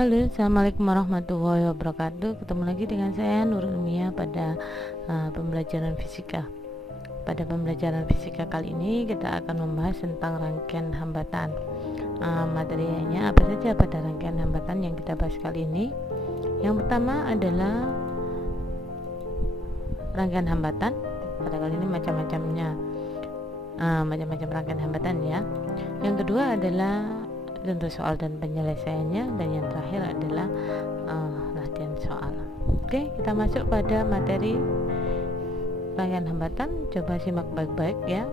Halo, assalamualaikum warahmatullahi wabarakatuh. Ketemu lagi dengan saya Nurul Mia pada pembelajaran fisika. Pada pembelajaran fisika kali ini kita akan membahas tentang rangkaian hambatan. Materinya apa saja pada rangkaian hambatan yang kita bahas kali ini? Yang pertama adalah rangkaian hambatan. Pada kali ini macam-macamnya, macam-macam rangkaian hambatan ya. Yang kedua adalah contoh soal dan penyelesaiannya, dan yang terakhir adalah latihan soal. Oke, kita masuk pada materi rangkaian hambatan. Coba simak baik-baik ya.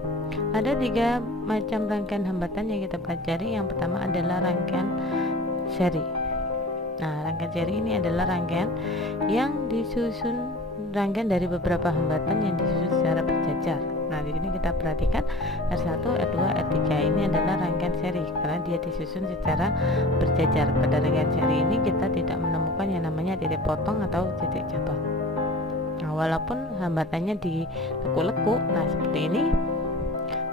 Ada 3 macam rangkaian hambatan yang kita pelajari. Yang pertama adalah rangkaian seri. Nah, rangkaian seri ini adalah rangkaian yang disusun, rangkaian dari beberapa hambatan yang disusun secara berjajar. Nah, di sini kita perhatikan R1, R2, R3 ini adalah rangkaian seri karena dia disusun secara berjajar. Pada rangkaian seri ini kita tidak menemukan yang namanya titik potong atau titik cabang. Nah, walaupun hambatannya dilekuk-lekuk, nah seperti ini.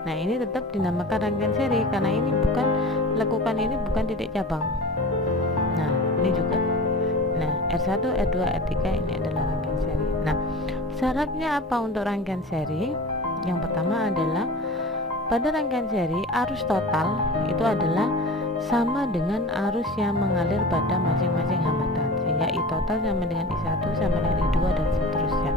Nah, ini tetap dinamakan rangkaian seri karena ini bukan lekukan, ini bukan titik cabang. Nah, ini juga. Nah, R1, R2, R3 ini adalah rangkaian seri. Nah, syaratnya apa untuk rangkaian seri? Yang pertama adalah pada rangkaian seri arus total itu adalah sama dengan arus yang mengalir pada masing-masing hambatan, sehingga I total sama dengan I1 sama dengan I2 dan seterusnya.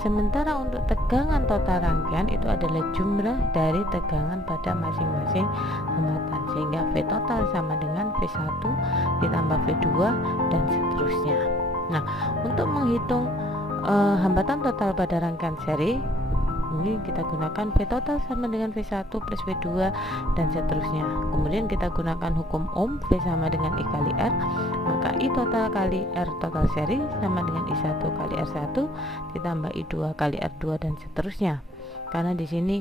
Sementara untuk tegangan total rangkaian itu adalah jumlah dari tegangan pada masing-masing hambatan, sehingga V total sama dengan V1 ditambah V2 dan seterusnya. Nah, untuk menghitung hambatan total pada rangkaian seri ini kita gunakan V total sama dengan V1 plus V2 dan seterusnya. Kemudian kita gunakan hukum Ohm, V sama dengan I kali R, maka I total kali R total seri sama dengan I1 kali R1 ditambah I2 kali R2 dan seterusnya. Karena di sini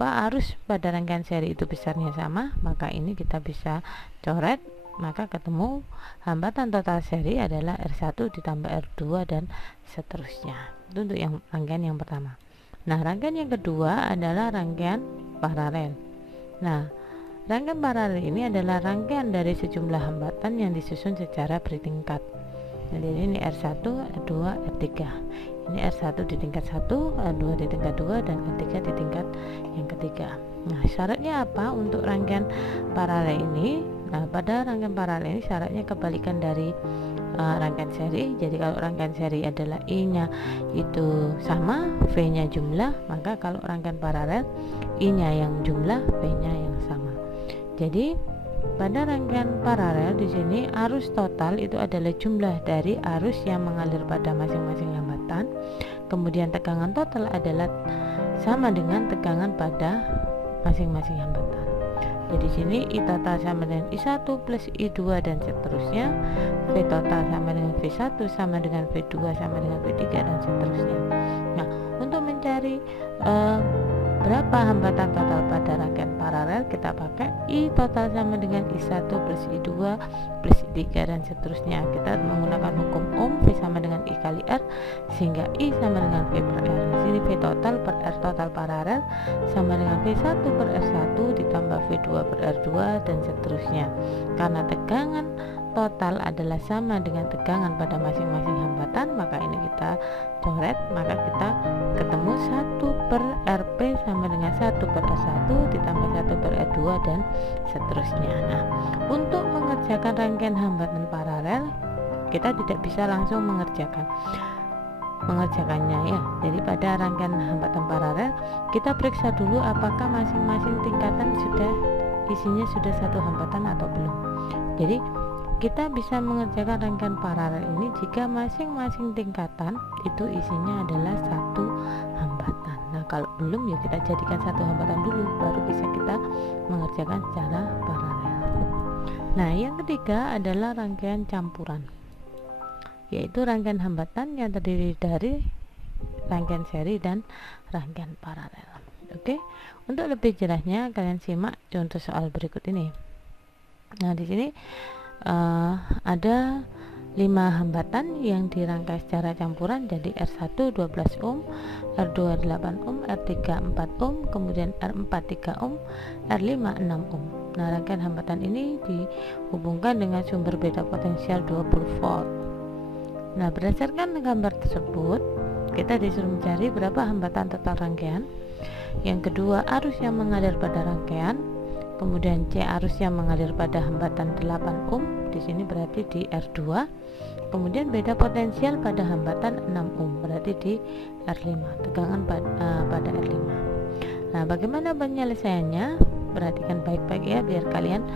arus pada rangkaian seri itu besarnya sama, maka ini kita bisa coret, maka ketemu hambatan total seri adalah R1 ditambah R2 dan seterusnya. Itu untuk yang rangkaian yang pertama. Nah, rangkaian yang kedua adalah rangkaian paralel. Nah, rangkaian paralel ini adalah rangkaian dari sejumlah hambatan yang disusun secara bertingkat. Jadi ini R1, R2, R3. Ini R1 di tingkat 1, R2 di tingkat 2, dan R3 di tingkat yang ketiga. Nah, syaratnya apa untuk rangkaian paralel ini? Nah, pada rangkaian paralel ini syaratnya kebalikan dari rangkaian seri. Jadi kalau rangkaian seri adalah I-nya itu sama, V-nya jumlah, maka kalau rangkaian paralel I-nya yang jumlah, V-nya yang sama. Jadi pada rangkaian paralel di sini arus total itu adalah jumlah dari arus yang mengalir pada masing-masing hambatan. Kemudian tegangan total adalah sama dengan tegangan pada masing-masing hambatan. Jadi sini I total sama dengan I1 plus I2 dan seterusnya. V total sama dengan V1 sama dengan V2 sama dengan V3 dan seterusnya. Nah, untuk mencari berapa hambatan total pada rangkaian paralel, kita pakai I total sama dengan I1 plus I2 plus I3 dan seterusnya. Kita menggunakan hukum Ohm, V sama dengan I kali R, sehingga I sama dengan V per R. Di sini V total per R total paralel sama dengan V1 per R1 ditambah V2 per R2 dan seterusnya. Karena tegangan total adalah sama dengan tegangan pada masing-masing hambatan, maka ini kita coret, maka kita ketemu 1 per Rp sama dengan 1 per R1 ditambah 1 per R2 dan seterusnya. Nah, untuk mengerjakan rangkaian hambatan paralel kita tidak bisa langsung mengerjakannya ya. Jadi pada rangkaian hambatan paralel kita periksa dulu apakah masing-masing tingkatan isinya sudah satu hambatan atau belum. Jadi kita bisa mengerjakan rangkaian paralel ini jika masing-masing tingkatan itu isinya adalah satu hambatan. Nah, kalau belum ya kita jadikan satu hambatan dulu, baru bisa kita mengerjakan secara paralel. Nah, yang ketiga adalah rangkaian campuran, yaitu rangkaian hambatan yang terdiri dari rangkaian seri dan rangkaian paralel. Oke, untuk lebih jelasnya kalian simak contoh soal berikut ini. Nah, di sini ada 5 hambatan yang dirangkai secara campuran. Jadi R1 12 ohm, R2 8 ohm, R3 4 ohm, kemudian R4 3 ohm, R5 6 ohm. Nah, rangkaian hambatan ini dihubungkan dengan sumber beda potensial 20 volt. Nah, berdasarkan gambar tersebut, kita disuruh mencari berapa hambatan total rangkaian. Yang kedua, arus yang mengalir pada rangkaian. Kemudian C, arus yang mengalir pada hambatan 8 ohm. Di sini berarti di R2. Kemudian beda potensial pada hambatan 6 ohm, berarti di R5, tegangan pada R5. Nah, bagaimana penyelesaiannya? Perhatikan baik-baik ya, biar kalian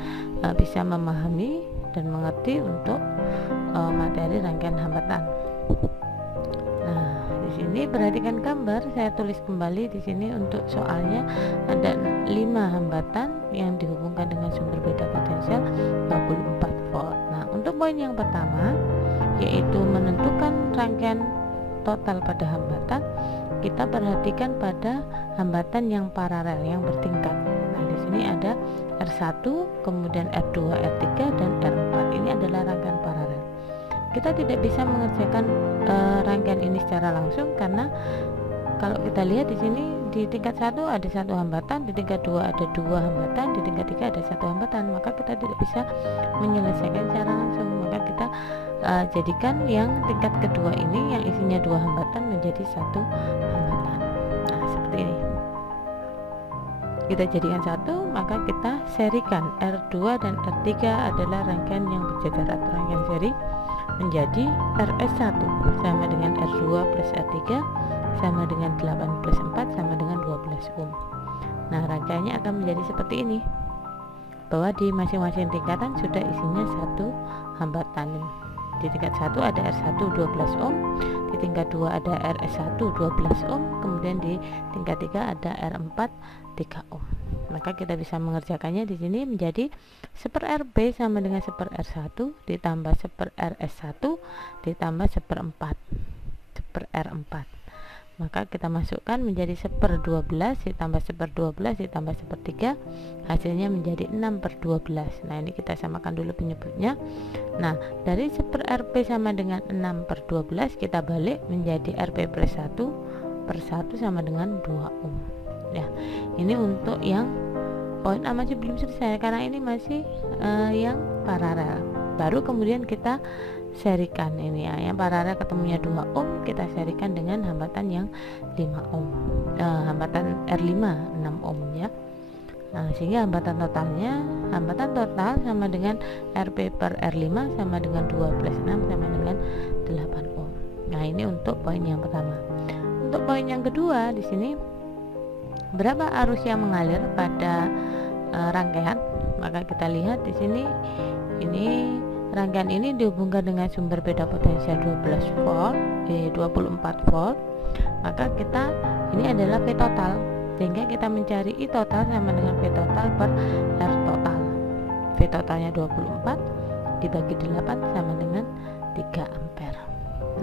bisa memahami dan mengerti untuk materi rangkaian hambatan. Nah, di sini perhatikan gambar, saya tulis kembali di sini untuk soalnya ada 5 hambatan yang dihubungkan dengan sumber beda potensial 24 volt. Nah, untuk poin yang pertama yaitu menentukan rangkaian total pada hambatan, kita perhatikan pada hambatan yang paralel yang bertingkat. Nah, di sini ada R1, kemudian R2, R3 dan R4. Ini adalah rangkaian paralel. Kita tidak bisa mengerjakan rangkaian ini secara langsung karena kalau kita lihat di sini di tingkat 1 ada 1 hambatan, di tingkat 2 ada 2 hambatan, di tingkat 3 ada 1 hambatan, maka kita tidak bisa menyelesaikan secara langsung. Maka kita jadikan yang tingkat kedua ini yang isinya 2 hambatan menjadi 1 hambatan. Nah, seperti ini. Kita jadikan 1, maka kita serikan R2 dan R3 adalah rangkaian yang berjajar atau rangkaian seri menjadi RS1 sama dengan R2 plus R3 sama dengan 8 plus 4 sama dengan 12 ohm. Nah, rangkaiannya akan menjadi seperti ini, bahwa di masing-masing tingkatan sudah isinya 1 hambatan. Di tingkat 1 ada R1 12 ohm, di tingkat 2 ada RS1 12 ohm, kemudian di tingkat 3 ada R4 3 ohm. Maka kita bisa mengerjakannya di sini menjadi 1/RB sama dengan 1/R1 ditambah 1/RS1 ditambah 1/4 1/R4. Maka kita masukkan menjadi 1/12 ditambah 1/12 ditambah 1/3, hasilnya menjadi 6/12. Nah, ini kita samakan dulu penyebutnya. Nah, dari 1/RP sama dengan 6/12 kita balik menjadi RP plus 1/1 sama dengan 2 ohm. Ya, ini untuk yang poin A masih belum selesai karena ini masih yang paralel. Baru kemudian kita serikan ini ya, yang paralel ketemunya 2 ohm, kita serikan dengan hambatan yang 5 ohm, hambatan R5 6 ohm ya. Nah, sehingga hambatan total sama dengan RP per R5 sama dengan 2 plus 6 sama dengan 8 ohm. Nah, ini untuk poin yang pertama. Untuk poin yang kedua, di sini berapa arus yang mengalir pada rangkaian? Maka kita lihat di sini, ini rangkaian ini dihubungkan dengan sumber beda potensial 24 volt. Maka kita ini adalah V total, sehingga kita mencari I total sama dengan V total per R total. V totalnya 24 dibagi 8 sama dengan 3 ampere.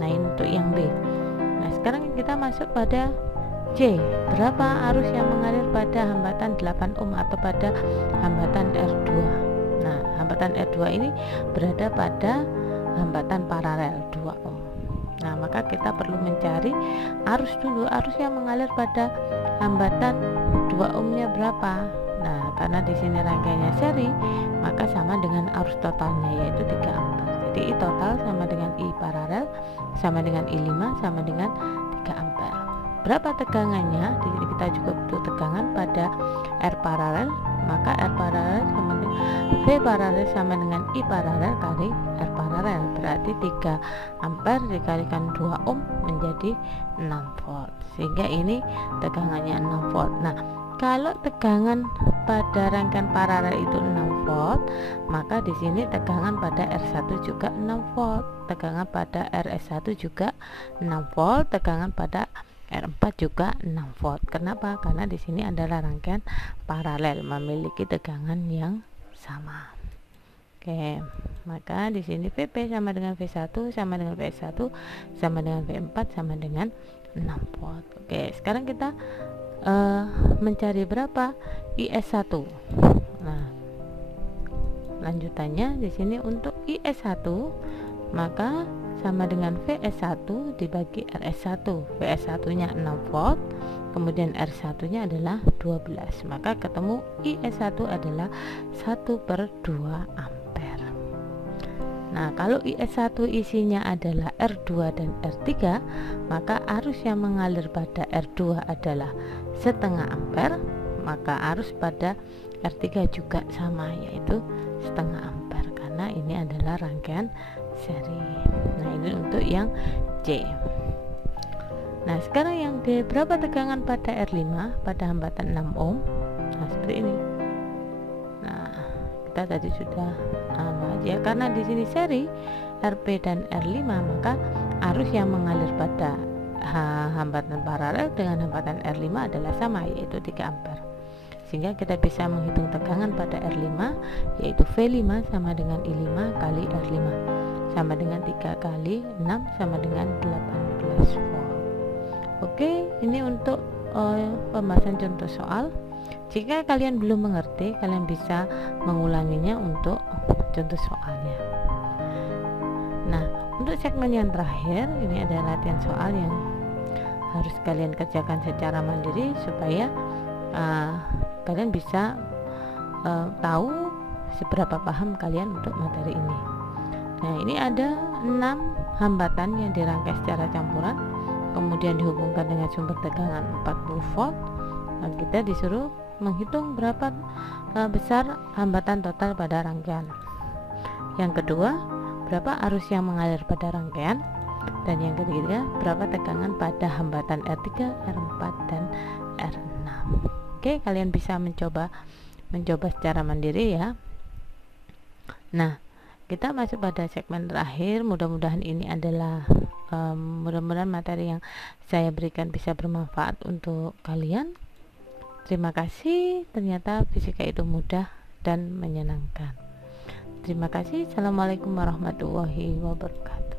Nah, ini untuk yang B. Nah, sekarang kita masuk pada C, berapa arus yang mengalir pada hambatan 8 ohm atau pada hambatan R2. Nah, hambatan R2 ini berada pada hambatan paralel 2 ohm. Nah, maka kita perlu mencari arus dulu, arus yang mengalir pada hambatan 2 ohmnya berapa. Nah, karena di sini rangkaiannya seri, maka sama dengan arus totalnya yaitu 3 ampere. Jadi I total sama dengan I paralel sama dengan I5 sama dengan 3 ampere. Berapa tegangannya? Di sini kita juga butuh tegangan pada R paralel, maka R paralel sama dengan V paralel sama dengan I paralel kali R paralel, berarti 3 ampere dikalikan 2 ohm menjadi 6 volt, sehingga ini tegangannya 6 volt. Nah, kalau tegangan pada rangkaian paralel itu 6 volt, maka di sini tegangan pada R1 juga 6 volt, tegangan pada RS1 juga 6 volt, tegangan pada R4 juga 6 volt. Kenapa? Karena di sini adalah rangkaian paralel memiliki tegangan yang sama. Oke, maka di sini VP sama dengan V1 sama dengan V1 sama dengan V4 sama dengan 6 volt. Oke, sekarang kita mencari berapa IS1. Nah, lanjutannya di sini untuk IS1 maka sama dengan VS1 dibagi RS1. VS1 nya 6 volt kemudian R1 nya adalah 12, maka ketemu IS1 adalah 1/2 ampere. Nah, kalau IS1 isinya adalah R2 dan R3, maka arus yang mengalir pada R2 adalah setengah ampere, maka arus pada R3 juga sama, yaitu setengah ampere, karena ini adalah rangkaian seri. Nah, ini untuk yang C. Nah, sekarang yang D, berapa tegangan pada R5 pada hambatan 6 ohm? Nah, seperti ini. Nah, kita tadi sudah ya, karena di sini seri RP dan R5, maka arus yang mengalir pada hambatan paralel dengan hambatan R5 adalah sama, yaitu 3 ampere. Sehingga kita bisa menghitung tegangan pada R5, yaitu V5 sama dengan I5 kali R5, sama dengan 3 kali 6 sama dengan 18 volt. Oke, ini untuk pembahasan contoh soal. Jika kalian belum mengerti, kalian bisa mengulanginya untuk contoh soalnya. Nah, untuk segmen yang terakhir, ini ada latihan soal yang harus kalian kerjakan secara mandiri supaya kalian bisa tahu seberapa paham kalian untuk materi ini. Nah, ini ada 6 hambatan yang dirangkai secara campuran, kemudian dihubungkan dengan sumber tegangan 40 volt. Nah, kita disuruh menghitung berapa besar hambatan total pada rangkaian. Yang kedua, berapa arus yang mengalir pada rangkaian. Dan yang ketiga, berapa tegangan pada hambatan R3, R4, dan R6. Oke, kalian bisa mencoba secara mandiri ya. Nah, kita masuk pada segmen terakhir. Mudah-mudahan ini adalah mudah-mudahan materi yang saya berikan bisa bermanfaat untuk kalian. Terima kasih, ternyata fisika itu mudah dan menyenangkan. Terima kasih. Assalamualaikum warahmatullahi wabarakatuh.